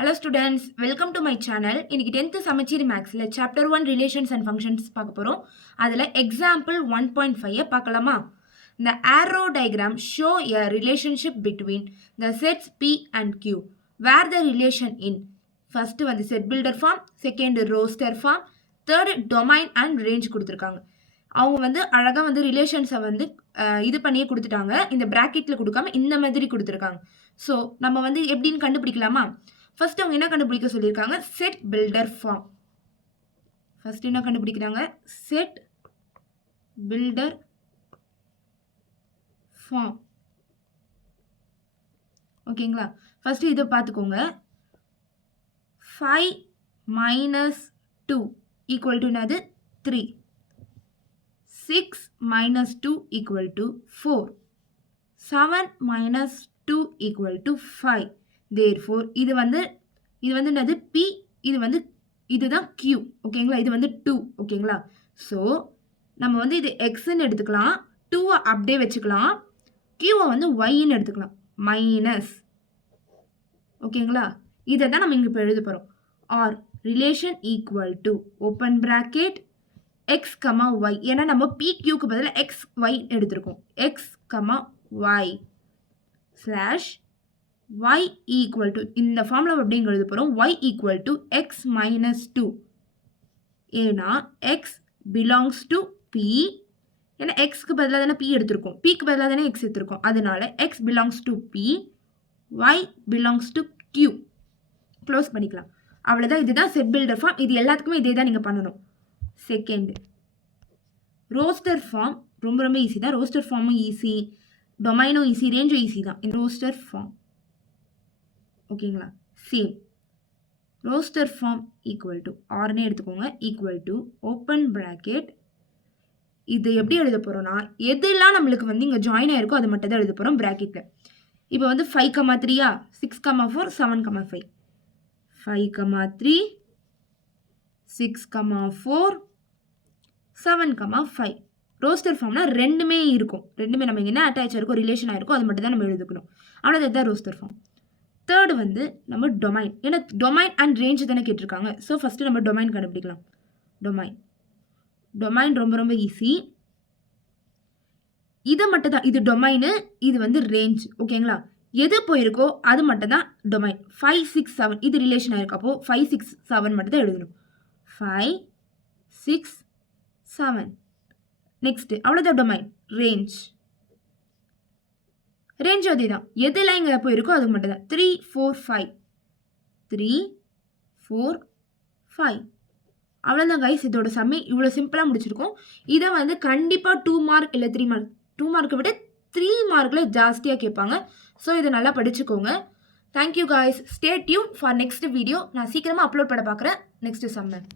Hello students, welcome to my channel. இன்னைக்கு 10th சமச்சீர் மேக்ஸ்ல chapter 1 relations and functions பார்க்க போறோம். அதுல example 1.5 பார்க்கலாமா? The arrow diagram show a relationship between the sets P and Q where the relation in first வந்து set builder form, second roster form, third domain and range கொடுத்திருக்காங்க. அவங்க வந்து அழகா வந்து ரிலேஷன்ஸை வந்து இது பண்ணியே கொடுத்துட்டாங்க. இந்த பிராக்கெட்ல கொடுக்காம இந்த மாதிரி கொடுத்துருக்காங்க. ஸோ நம்ம வந்து எப்படின்னு கண்டுபிடிக்கலாமா? ஃபர்ஸ்ட் அவங்க என்ன கண்டுபிடிக்க சொல்லியிருக்காங்க? Set builder form. ஃபர்ஸ்ட் என்ன கண்டுபிடிக்கிறாங்க? Set builder form. ஓகேங்களா? ஃபர்ஸ்ட் இதை பார்த்துக்கோங்க. 5 - 2 ஈக்குவல் டு என்னது? 3. 6 - 2 equal to 4. 7 - 2 equal to 5. Therefore, இது வந்து என்னது? P, இதுதான் Q. ஓகேங்களா? இது வந்து 2. ஓகேங்களா? ஸோ நம்ம வந்து இது Xன்னு எடுத்துக்கலாம். 2 அப்படியே வச்சுக்கலாம். Qவை வந்து Yன்னு எடுத்துக்கலாம். மைனஸ். ஓகேங்களா? இதை தான் நம்ம இங்கே இப்போ எழுத போகிறோம். R relation equal to open bracket x, y. ஏன்னா நம்ம PQக்கு பதிலாக x, y எடுத்திருக்கோம். x, y slash y equal to இந்த ஃபார்முலா அப்படிங்க எழுத போகிறோம். y equal to x minus 2. ஏன்னா x belongs to P. ஏன்னா xக்கு பதிலாக தானே P எடுத்திருக்கோம். Pக்கு பதிலாக தானே x எடுத்திருக்கோம். அதனால x belongs to P, y belongs to Q. Close பண்ணிக்கலாம். அவ்வளோதான். இதுதான் செட் பில்டர் ஃபார்ம். இது எல்லாத்துக்குமே இதே தான் நீங்கள் பண்ணணும். செகண்ட் ரோஸ்டர் ஃபார்ம் ரொம்ப ஈஸி தான். ரோஸ்டர் ஃபார்மும் ஈஸி, டொமைனும் ஈஸி, ரேஞ்சும் ஈஸி தான். இந்த ரோஸ்டர் ஃபார்ம் ஓகேங்களா? Same roster form equal to ஆர்னே எடுத்துக்கோங்க. Equal to open bracket. இது எப்படி எழுத போகிறோம்னா, எதெல்லாம் நம்மளுக்கு வந்து இங்கே ஜாயின் ஆயிருக்கோ அது மட்டும் தான் எழுத போகிறோம் பிராக்கெட்டில். இப்போ வந்து 5, 3, 6, 4, 7, 5. 5, 3, 6, 4, 7, 5. ரோஸ்டர் ஃபார்ம்னா ரெண்டுமே இருக்கும். ரெண்டுமே நம்ம என்ன அட்டாச் ஆயிருக்கோ, ரிலேஷன் ஆயிருக்கோ அது மட்டும் தான் நம்ம எழுதுக்கணும். ஆனால் அதுதான் ரோஸ்டர் ஃபார்ம். தேர்டு வந்து நம்ம டொமைன். ஏன்னா டொமைன் அண்ட் ரேஞ்ச் தானே கேட்டிருக்காங்க. ஸோ ஃபஸ்ட்டு நம்ம டொமைன் கண்டுபிடிக்கலாம். டொமைன் ரொம்ப ஈஸி. இதை மட்டும் தான், இது டொமைனு, இது வந்து ரேஞ்ச். ஓகேங்களா? எது போயிருக்கோ அது மட்டும் தான் டொமைன். 5, 6, 7 இது ரிலேஷன் ஆயிருக்கு. அப்போ 5, 6, 7 மட்டும் தான் எழுதணும். 5, 6, 7. நெக்ஸ்ட் அவ்வளோதான் டொமைன். ரேஞ்ச் அதே தான். எதெல்லாம் இங்கே போயிருக்கோ அது மட்டும் தான். 3, 4, 5. 3, 4, 5. அவ்வளோதான் கைஸ். இதோட சம்மே இவ்வளோ சிம்பிளாக முடிச்சிருக்கோம். இதை வந்து கண்டிப்பாக 2 மார்க் இல்லை 3 மார்க், 2 மார்க்கை விட 3 மார்க்கில் ஜாஸ்தியாக கேட்பாங்க. ஸோ இதை நல்லா படிச்சுக்கோங்க. Thank you guys. Stay tune for next video. நான் சீக்கிரமாக அப்லோட் பண்ண பார்க்குறேன் நெக்ஸ்ட் சம்மர்.